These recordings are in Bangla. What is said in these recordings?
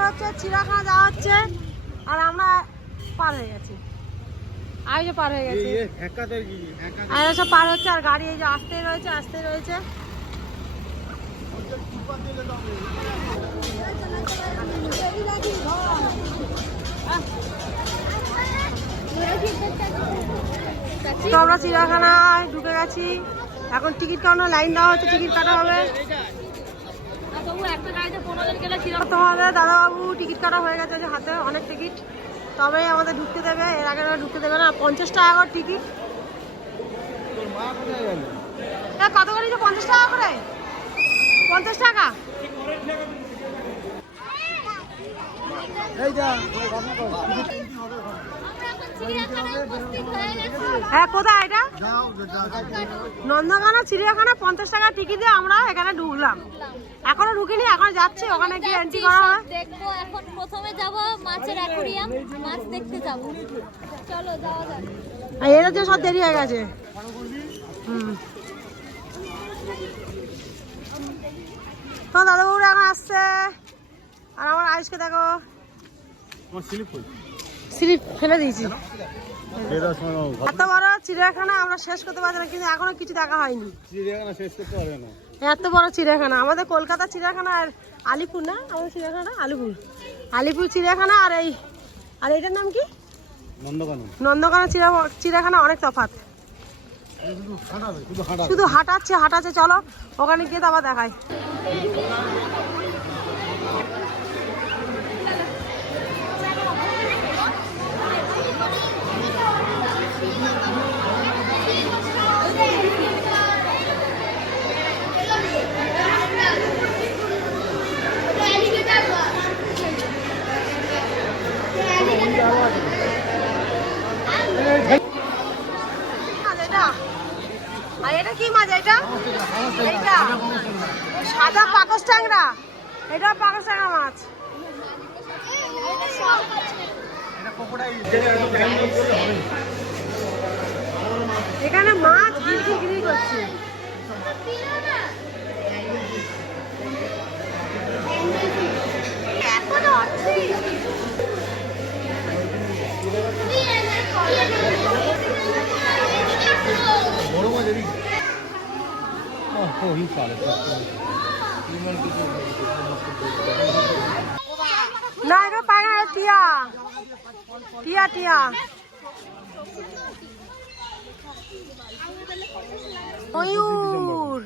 পার হচ্ছে, চিড়িয়াখানা যাওয়া হচ্ছে, আর আমরা পার হয়ে গেছি। এই যে পার হয়ে গেছে, আর সব পার হচ্ছে, আর গাড়ি এই যে আসতেই রয়েছে। তো আমরা চিড়িয়াখানায় ঢুকে গেছি, এখন টিকিট কাটানোর লাইন দেওয়া হচ্ছে, টিকিট কাটা হবে। দাদাবাবু টিকিট কাটা হয়ে গেছে, হাতে অনেক টিকিট, তবে আমাদের ঢুকতে দেবে, এর আগে ঢুকতে দেবে না। 50 টাকা করে টিকিট। কত করে 50 টাকা করে? 50 টাকা। হ্যাঁ, কোথায় এটা? নন্দনকানন চিড়িয়াখানা 50 টাকা টিকিট দিয়ে আমরা এখানে ঢুকলাম, এখনো ঢুকিনি, এখন যাচ্ছি, ওখানে গিয়ে এন্ট্রি করা হবে। দেখবো এখন, প্রথমে যাব মাছের অ্যাকুরিয়াম, মাছ দেখতে যাব। চলো যাওয়া যাক। এর জন্য সব দেরি হয়ে গেছে। তো দাদাবাবুরা এখন আসছে, আর আমার আইসকে দেখো, স্লিপ ফেলে দিয়েছি। এত বড় চিড়িয়াখানা আমরা শেষ করতে পারছি না, কিন্তু এখনো কিছু দেখা হয়নি। চিড়িয়াখানা শেষ করতে পারবে না, এত বড় চিড়িয়াখানা। আমাদের কলকাতা চিড়িয়াখানা আর আলিপুর, না আমাদের চিড়িয়াখানা আলিপুর চিড়িয়াখানা, আর এইটার নাম কি? নন্দনকানন চিড়িয়াখানা অনেক তফাৎ। শুধু হাঁটাচ্ছে। চলো ওখানে গিয়ে তো আবার দেখাই। আর এটা কি মাছ? এটা সাদা পাকস ট্যাংরা, এটা পাকস ট্যাংরা মাছ। এখানে মাছ বিক্রি করছে। না, এটা পায় না, টিয়া ময়ূর।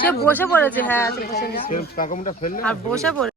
সে বসে পড়েছে। হ্যাঁ, আর বসে পড়ে